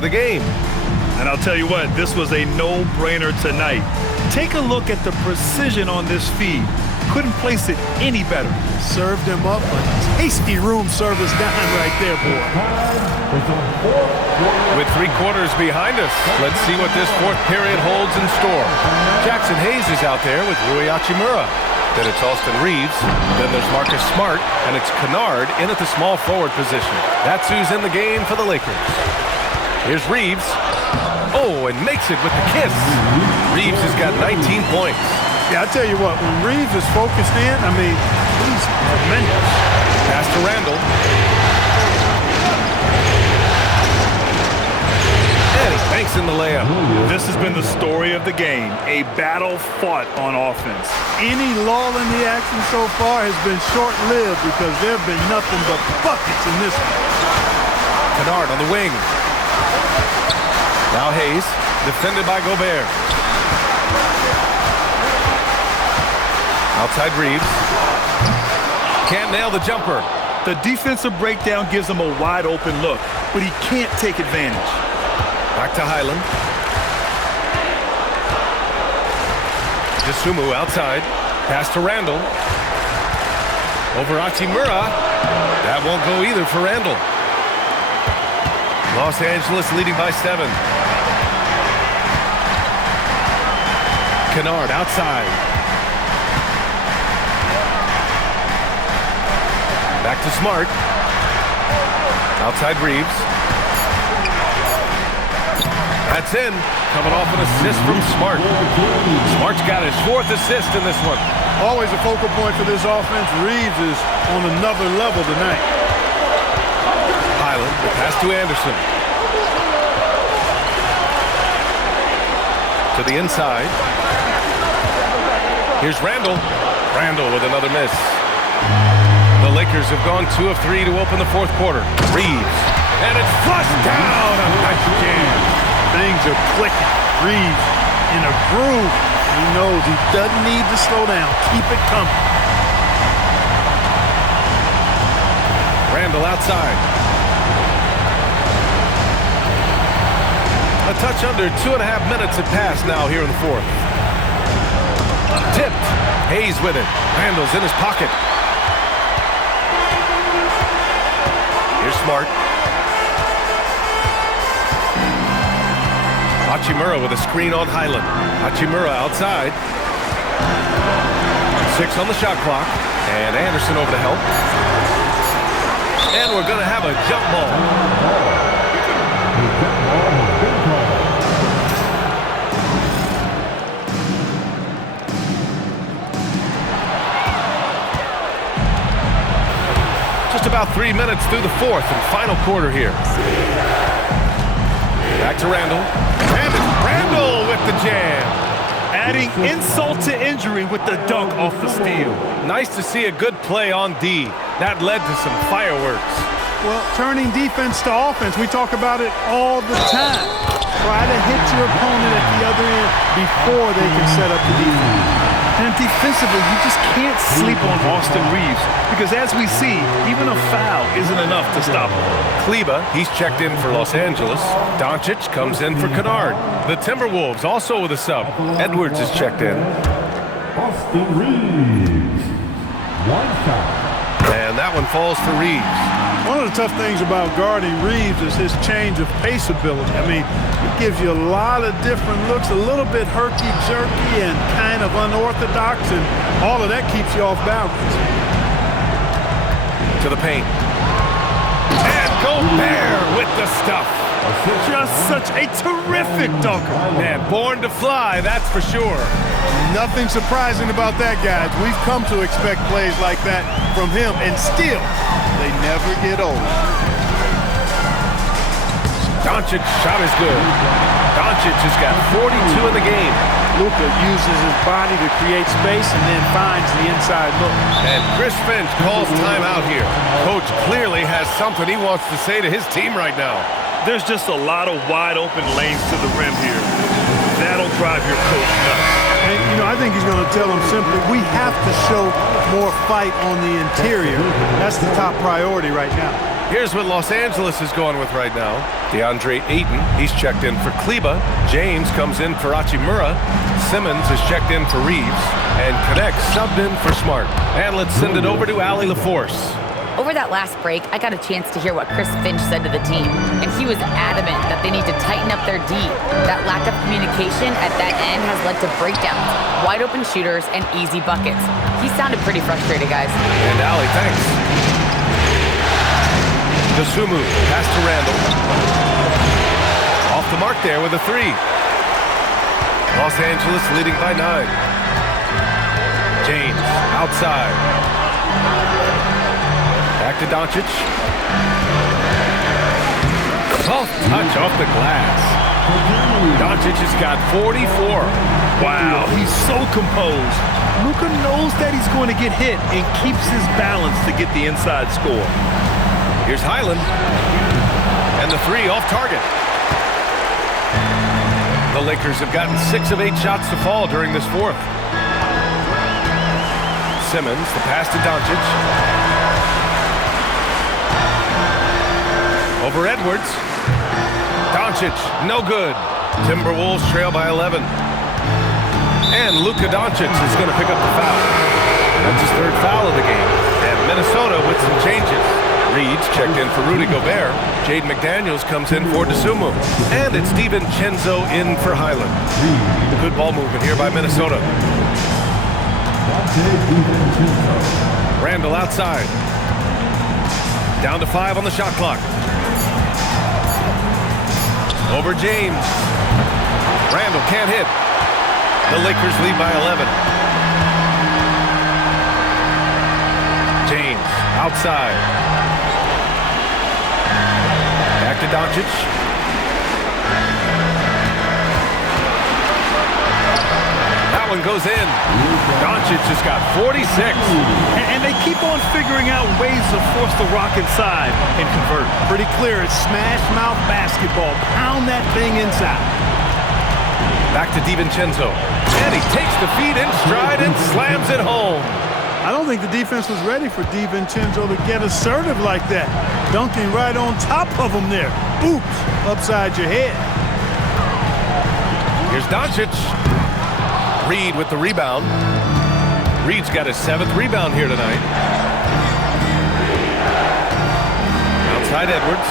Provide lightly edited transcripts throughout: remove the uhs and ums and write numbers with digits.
the game. And I'll tell you what, this was a no-brainer tonight. Take a look at the precision on this feed. Couldn't place it any better. Served him up a tasty room service dime right there, boy. With 3 quarters behind us, let's see what this 4th period holds in store. Jackson Hayes is out there with Rui Hachimura. Then it's Austin Reeves. Then there's Marcus Smart. And it's Kennard in at the small forward position. That's who's in the game for the Lakers. Here's Reeves. Oh, and makes it with the kiss. Reeves has got 19 points. Yeah, I tell you what, when Reeves is focused in, I mean, he's tremendous. Pass to Randall. And he banks in the layup. This has been the story of the game, a battle fought on offense. Any lull in the action so far has been short-lived because there have been nothing but buckets in this one. Kennard on the wing. Now Hayes, defended by Gobert. Outside Reeves. Can't nail the jumper. The defensive breakdown gives him a wide-open look, but he can't take advantage. Back to Highland. Dosunmu outside. Pass to Randall. Over Hachimura. That won't go either for Randall. Los Angeles leading by 7. Kennard outside. Back to Smart. Outside Reeves. That's in. Coming off an assist from Smart. Smart's got his 4th assist in this one. Always a focal point for this offense. Reeves is on another level tonight. Highland, the pass to Anderson. To the inside. Here's Randall. Randall with another miss. The Lakers have gone 2 of 3 to open the 4th quarter. Reeves. And it's flushed down. A nice jam. Things are clicking. Reeves in a groove. He knows he doesn't need to slow down. Keep it coming. Randall outside. A touch under 2.5 minutes have passed now here in the 4th. Tipped. Hayes with it. Randall's in his pocket. Here's Smart. Hachimura with a screen on Highland. Hachimura outside. 6 on the shot clock. And Anderson over to help. And we're going to have a jump ball. Just about 3 minutes through the 4th and final quarter here. Back to Randall. And it's Randall with the jam. Adding insult to injury with the dunk off the steal. Nice to see a good play on D. That led to some fireworks. Well, turning defense to offense, we talk about it all the time. Try to hit your opponent at the other end before they can set up the defense. And defensively, you just can't sleep on Austin Reeves because, as we see, even a foul isn't enough to stop him. Kleba, he's checked in for Los Angeles. Doncic comes in for Kennard. The Timberwolves also with a sub. Edwards is checked in. Austin Reeves. 1 shot. And that one falls for Reeves. One of the tough things about guarding Reeves is his change of pace ability. I mean, it gives you a lot of different looks, a little bit herky-jerky and kind of unorthodox, and all of that keeps you off balance. To the paint. And Gobert with the stuff. Just such a terrific dunker. Man, born to fly, that's for sure. Nothing surprising about that, guys. We've come to expect plays like that from him, and still, they never get old. Doncic shot is good. Doncic has got 42 in the game. Luka uses his body to create space and then finds the inside look. And Chris Finch calls timeout here. Coach clearly has something he wants to say to his team right now. There's just a lot of wide open lanes to the rim here. That'll drive your coach nuts. And, you know, I think he's going to tell them simply, we have to show more fight on the interior. That's the top priority right now. Here's what Los Angeles is going with right now. DeAndre Ayton, he's checked in for Kleba. James comes in for Hachimura. Simmons is checked in for Reeves. And Connect subbed in for Smart. And let's send it over to Allie LaForce. Over that last break, I got a chance to hear what Chris Finch said to the team, and he was adamant that they need to tighten up their D. That lack of communication at that end has led to breakdowns, wide open shooters, and easy buckets. He sounded pretty frustrated, guys. And Allie, thanks. Dosunmu, pass to Randall. Off the mark there with a three. Los Angeles leading by 9. James, outside. Back to Doncic. Soft touch off the glass. Doncic has got 44. Wow, he's so composed. Luka knows that he's going to get hit and keeps his balance to get the inside score. Here's Highland. And the three off target. The Lakers have gotten 6 of 8 shots to fall during this fourth. Simmons, the pass to Doncic. Over Edwards. Doncic, no good. Timberwolves trail by 11. And Luka Doncic is going to pick up the foul. That's his 3rd foul of the game. And Minnesota with some changes. Reed's checked in for Rudy Gobert. Jaden McDaniels comes in for Dosunmu. And it's DiVincenzo in for Highland. Good ball movement here by Minnesota. Randall outside. Down to 5 on the shot clock. Over James. Randall can't hit. The Lakers lead by 11. James outside. Back to Doncic. That one goes in. Doncic has got 46. And they keep on figuring out ways to force the Rock inside and convert. Pretty clear. It's smash mouth basketball. Pound that thing inside. Back to DiVincenzo. And he takes the feed in stride and slams it home. I don't think the defense was ready for DiVincenzo to get assertive like that. Dunking right on top of him there. Oops, upside your head. Here's Doncic. Reed with the rebound. Reed's got his 7th rebound here tonight. Outside Edwards.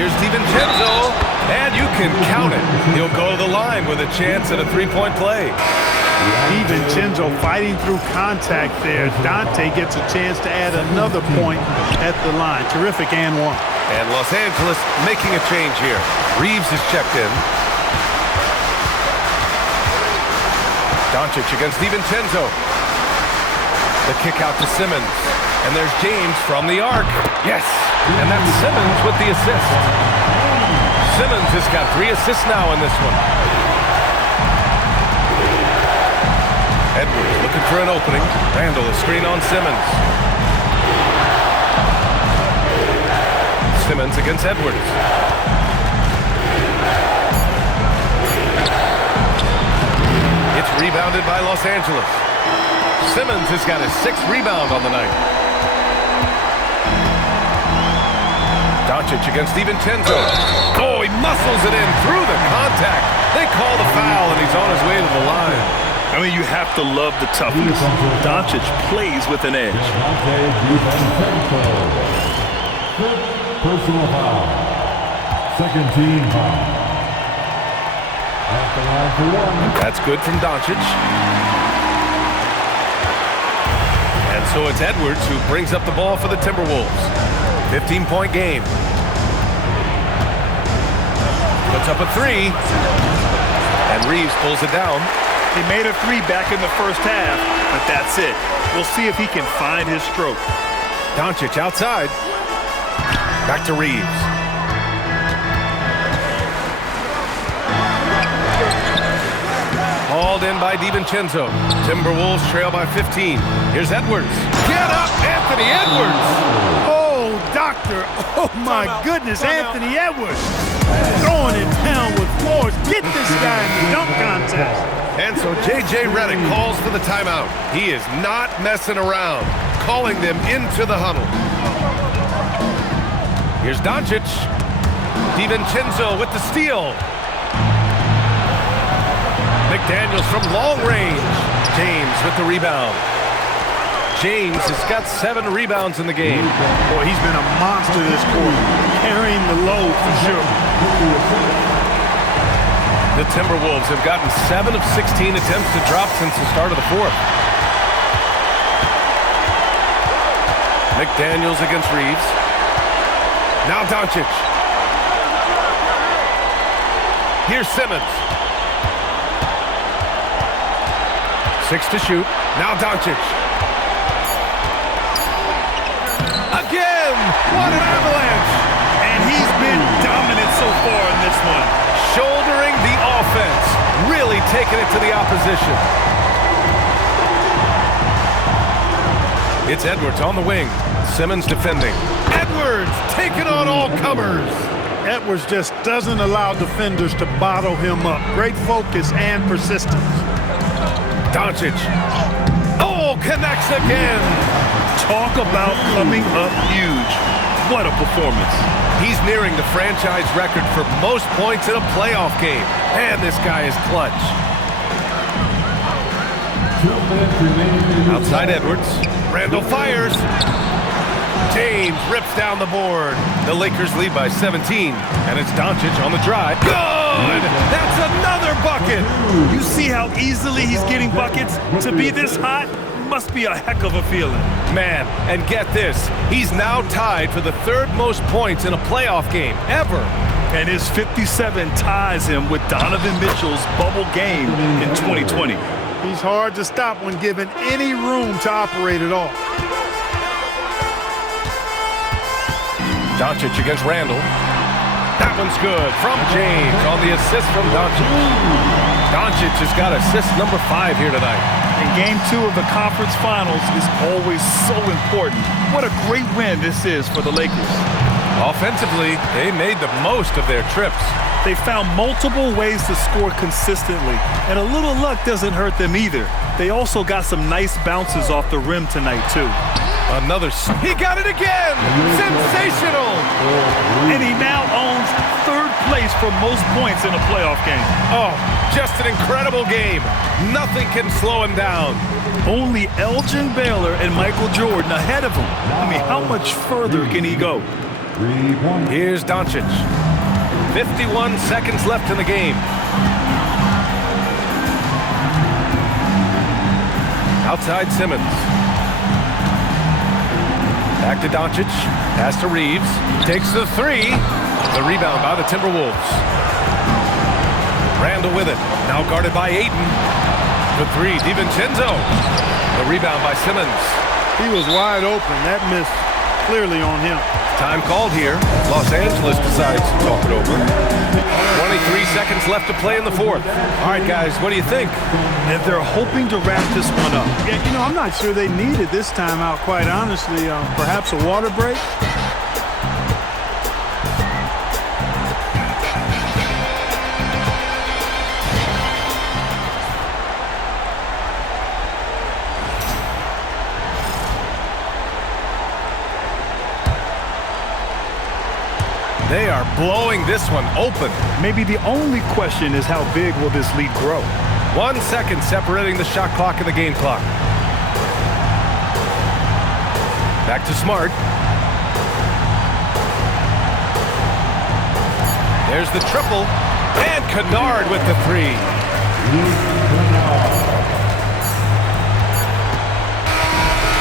Here's DiVincenzo. And you can count it. He'll go to the line with a chance at a 3-point play. DiVincenzo fighting through contact there. Dante gets a chance to add another point at the line. Terrific and one. And Los Angeles making a change here. Reeves is checked in. Doncic against DiVincenzo. The kick out to Simmons. And there's James from the arc. Yes! And that's Simmons with the assist. Simmons has got 3 assists now in this one. Edwards looking for an opening. Randall a screen on Simmons. Simmons against Edwards. It's rebounded by Los Angeles. Simmons has got his 6th rebound on the night. Doncic against DiVincenzo. Oh, he muscles it in through the contact. They call the foul, and he's on his way to the line. I mean, you have to love the toughness. Doncic plays with an edge. Personal foul. Second team foul. At the line for 1. That's good from Doncic. And so it's Edwards who brings up the ball for the Timberwolves. 15-point game. Puts up a 3. And Reeves pulls it down. He made a 3 back in the first half, but that's it. We'll see if he can find his stroke. Doncic outside. Back to Reeves. Hauled in by DiVincenzo. Timberwolves trail by 15. Here's Edwards. Get up, Anthony Edwards! Oh, doctor. Oh, my goodness, Anthony Edwards. Throwing it down with force. Get this guy in the dunk contest. And so J.J. Redick calls for the timeout. He is not messing around, calling them into the huddle. Here's Doncic. DiVincenzo with the steal. McDaniels from long range. James with the rebound. James has got 7 rebounds in the game. Boy, he's been a monster this quarter, carrying the load for sure. The Timberwolves have gotten 7 of 16 attempts to drop since the start of the fourth. McDaniels against Reeves. Now Doncic. Here's Simmons. 6 to shoot. Now Doncic. Again! What an avalanche! And he's been dominant so far in this one. Shouldering the offense. Really taking it to the opposition. It's Edwards on the wing. Simmons defending. Edwards taking on all comers. Edwards just doesn't allow defenders to bottle him up. Great focus and persistence. Doncic. Oh, connects again. Talk about coming up huge. What a performance. He's nearing the franchise record for most points in a playoff game. And this guy is clutch. Outside Edwards. Randall fires. James rips down the board. The Lakers lead by 17. And it's Doncic on the drive. Good! That's another bucket! You see how easily he's getting buckets? To be this hot must be a heck of a feeling. Man, and get this. He's now tied for the 3rd most points in a playoff game ever. And his 57 ties him with Donovan Mitchell's bubble game in 2020. He's hard to stop when given any room to operate at all. Doncic against Randall. That one's good from James on the assist from Doncic. Doncic has got assist number 5 here tonight. And Game 2 of the conference finals is always so important. What a great win this is for the Lakers. Offensively, they made the most of their trips. They found multiple ways to score consistently, and a little luck doesn't hurt them either. They also got some nice bounces off the rim tonight, too. He got it again! Sensational! And he now owns 3rd place for most points in a playoff game. Oh, just an incredible game. Nothing can slow him down. Only Elgin Baylor and Michael Jordan ahead of him. I mean, how much further can he go? Here's Doncic. 51 seconds left in the game. Outside Simmons. Back to Doncic. Pass to Reeves. Takes the 3. The rebound by the Timberwolves. Randall with it. Now guarded by Ayton. The 3, DiVincenzo. The rebound by Simmons. He was wide open. That miss clearly on him. Time called here. Los Angeles decides to talk it over. 23 seconds left to play in the 4th. All right, guys, what do you think? And they're hoping to wrap this one up. Yeah, you know, I'm not sure they needed this timeout, quite honestly. Perhaps a water break? They are blowing this one open. Maybe the only question is how big will this lead grow? 1 second separating the shot clock and the game clock. Back to Smart. There's the triple. And Kennard with the 3.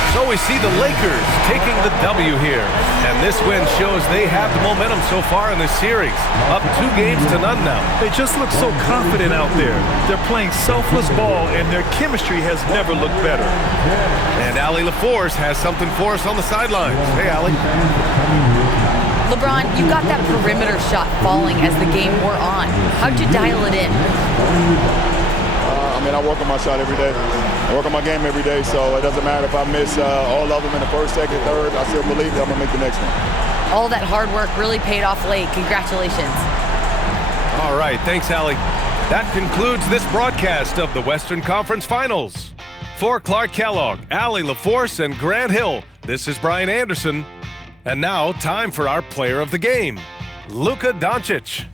So we see the Lakers taking the W here. And this win shows they have the momentum so far in this series. Up 2 games to none now. They just look so confident out there. They're playing selfless ball, and their chemistry has never looked better. And Allie LaForce has something for us on the sidelines. Hey, Allie. LeBron, you got that perimeter shot falling as the game wore on. How'd you dial it in? I mean, I work on my shot every day. I work on my game every day, so it doesn't matter if I miss all of them in the 1st, 2nd, 3rd. I still believe that I'm going to make the next one. All that hard work really paid off late. Congratulations. All right, thanks, Allie. That concludes this broadcast of the Western Conference Finals. For Clark Kellogg, Allie LaForce, and Grant Hill, this is Brian Anderson. And now, time for our player of the game, Luka Doncic.